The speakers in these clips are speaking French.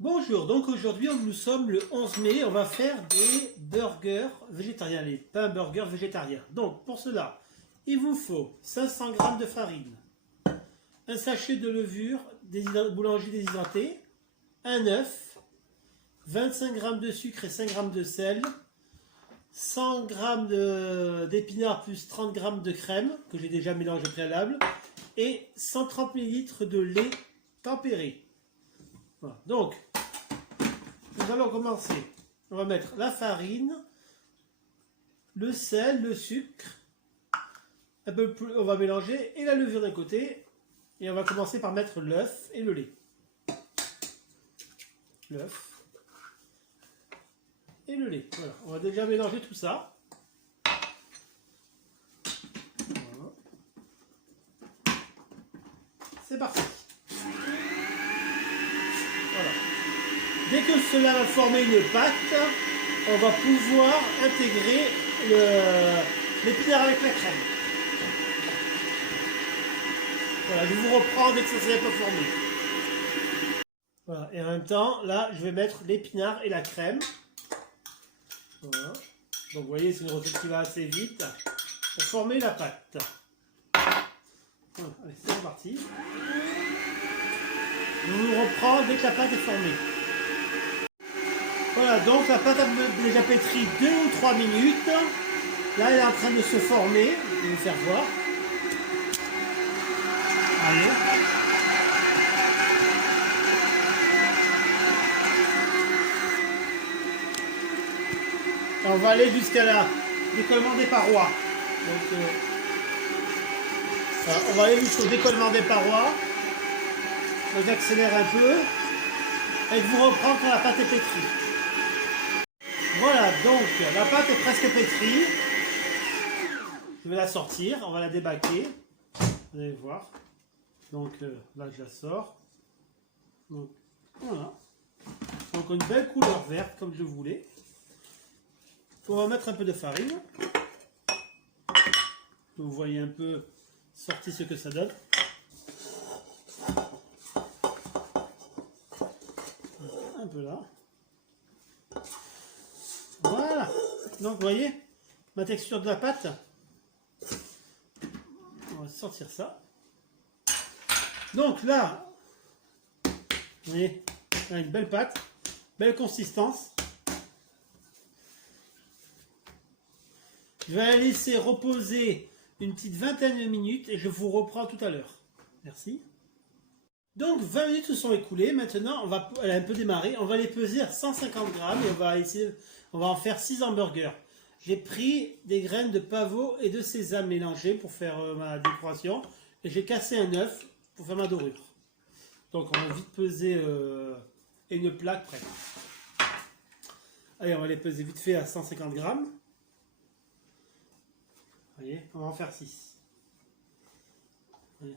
Bonjour, donc aujourd'hui nous sommes le 11 mai, on va faire des burgers végétariens, les pains burgers végétariens. Donc pour cela, il vous faut 500 g de farine, un sachet de levure boulangerie déshydratée, un œuf, 25 g de sucre et 5 g de sel, 100 g d'épinards plus 30 g de crème que j'ai déjà mélangé au préalable et 130 ml de lait tempéré. Voilà. Donc, nous allons commencer. On va mettre la farine, le sel, le sucre, un peu plus, on va mélanger et la levure d'un côté. Et on va commencer par mettre l'œuf et le lait. L'œuf et le lait. Voilà. On va déjà mélanger tout ça. Voilà. C'est parti. Voilà. Dès que cela va former une pâte, on va pouvoir intégrer l'épinard avec la crème. Voilà, je vous reprends dès que ça s'est pas formé. Voilà, et en même temps, là, je vais mettre l'épinard et la crème. Voilà. Donc vous voyez, c'est une recette qui va assez vite pour former la pâte. Voilà, allez, c'est parti. Je vous reprends dès que la pâte est formée. Voilà, donc la pâte a déjà pétri 2 ou 3 minutes. Là, elle est en train de se former. Je vais vous faire voir. Allez. On va aller jusqu'à la décollement des parois. Donc, on va aller jusqu'au décollement des parois. Donc j'accélère un peu. Et je vous reprends quand la pâte est pétrie. Voilà, donc la pâte est presque pétrie. Je vais la sortir, on va la débaquer. Vous allez voir. Donc là je la sors. Donc voilà. Donc une belle couleur verte comme je voulais. On va mettre un peu de farine. Vous voyez un peu sorti ce que ça donne. Un peu là. Voilà. Donc vous voyez ma texture de la pâte. On va sortir ça. Donc là, vous voyez, on a une belle pâte, belle consistance. Je vais la laisser reposer une petite vingtaine de minutes et je vous reprends tout à l'heure. Merci. Donc 20 minutes se sont écoulées. Maintenant, elle a un peu démarré. On va les peser à 150 grammes et on va en faire 6 hamburgers. J'ai pris des graines de pavot et de sésame mélangées pour faire ma décoration. Et j'ai cassé un œuf pour faire ma dorure. Donc on va vite peser une plaque prête. Allez, on va les peser vite fait à 150 grammes. Vous voyez, on va en faire 6. Voyez.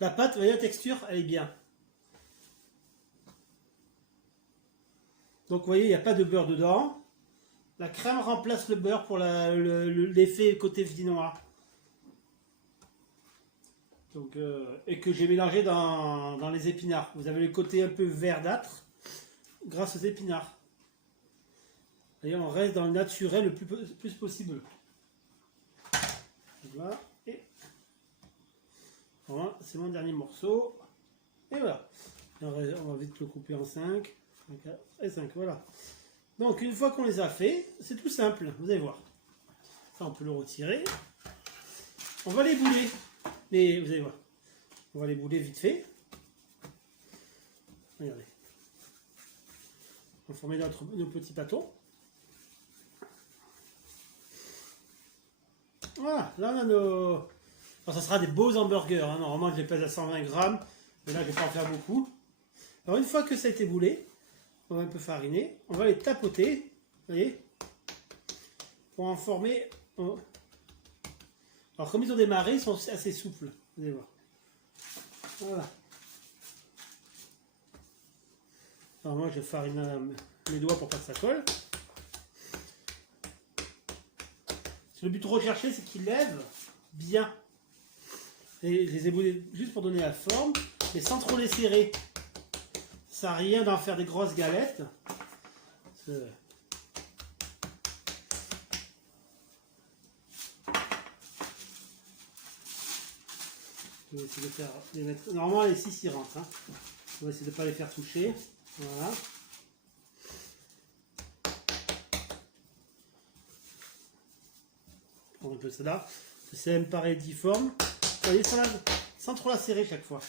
La pâte, vous voyez la texture, elle est bien. Donc vous voyez, il n'y a pas de beurre dedans. La crème remplace le beurre pour l'effet côté vinois. Donc, et que j'ai mélangé dans les épinards. Vous avez le côté un peu verdâtre grâce aux épinards. D'ailleurs, on reste dans le naturel le plus possible. Voilà. Et voilà, c'est mon dernier morceau. Et voilà. On va vite le couper en 5. 4 et 5. Voilà. Donc, une fois qu'on les a fait, c'est tout simple. Vous allez voir. Ça, on peut le retirer. On va les bouler. Mais vous allez voir. On va les bouler vite fait. Regardez. On va former nos petits pâtons. Voilà, là on a nos... Alors ça sera des beaux hamburgers, hein. Normalement je les pèse à 120 grammes, mais là je ne vais pas en faire beaucoup. Alors une fois que ça a été boulé, on va un peu fariner, on va les tapoter, vous voyez, pour en former... Alors comme ils ont démarré, ils sont assez souples, vous allez voir. Voilà. Alors moi je farine mes doigts pour pas que ça colle. Le but recherché, c'est qu'ils lèvent bien. Et je les ai boulés juste pour donner la forme, mais sans trop les serrer. Ça sert à rien d'en faire des grosses galettes. Je vais essayer de faire les mettre. Normalement les 6 y rentrent. Hein. On va essayer de ne pas les faire toucher. Voilà. On un peu cela. Ça me paraît difforme. Vous voyez, sans trop la serrer chaque fois.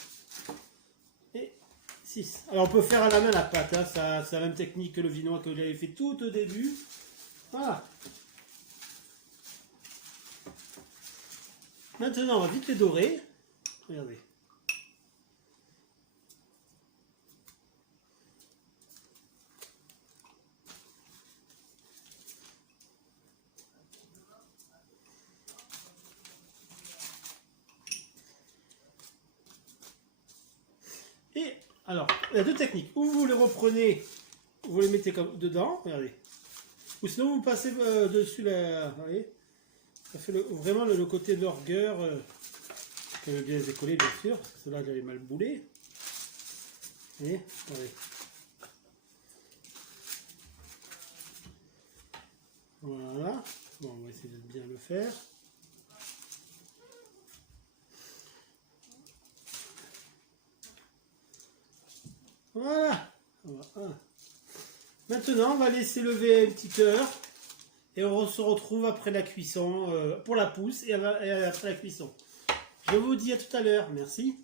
Et 6. Alors on peut faire à la main la pâte. Hein. C'est la même technique que le vinois que j'avais fait tout au début. Voilà. Maintenant on va vite les dorer. Regardez. Et alors, il y a deux techniques. Ou vous les reprenez, vous les mettez comme dedans, regardez. Ou sinon vous passez dessus la. Vous voyez, ça fait vraiment le côté burger. Je vais bien les écoller, bien sûr, parce que ceux-là j'avais mal boulé. Et regardez. Voilà. Bon, on va essayer de bien le faire. Voilà. Maintenant, on va laisser lever une petite heure. Et on se retrouve après la cuisson, pour la pousse et après la cuisson. Je vous dis à tout à l'heure. Merci.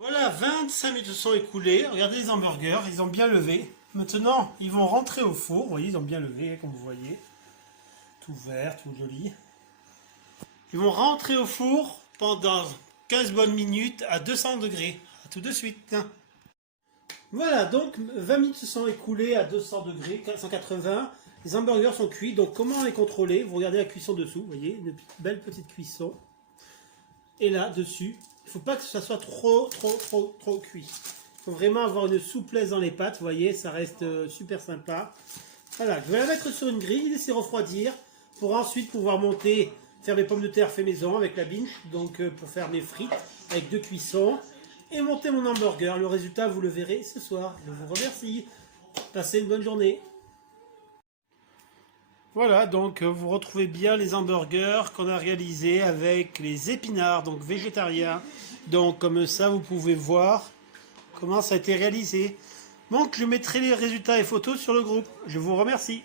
Voilà, 25 minutes se sont écoulées. Regardez les hamburgers, ils ont bien levé. Maintenant, ils vont rentrer au four. Vous voyez, ils ont bien levé, comme vous voyez. Tout vert, tout joli. Ils vont rentrer au four pendant 15 bonnes minutes à 200 degrés. À tout de suite. Voilà, donc 20 minutes se sont écoulées à 200 degrés, 180. Les hamburgers sont cuits. Donc comment les contrôler? Vous regardez la cuisson dessous, vous voyez, une belle petite cuisson. Et là, dessus, il ne faut pas que ça soit trop cuit. Il faut vraiment avoir une souplesse dans les pâtes, vous voyez, ça reste super sympa. Voilà, je vais la mettre sur une grille, laisser refroidir, pour ensuite pouvoir monter, faire mes pommes de terre fait maison avec la binge, donc pour faire mes frites avec 2 cuissons, et monter mon hamburger. Le résultat, vous le verrez ce soir. Je vous remercie. Passez une bonne journée. Voilà, donc vous retrouvez bien les hamburgers qu'on a réalisés avec les épinards, donc végétariens. Donc comme ça, vous pouvez voir comment ça a été réalisé. Donc je mettrai les résultats et photos sur le groupe. Je vous remercie.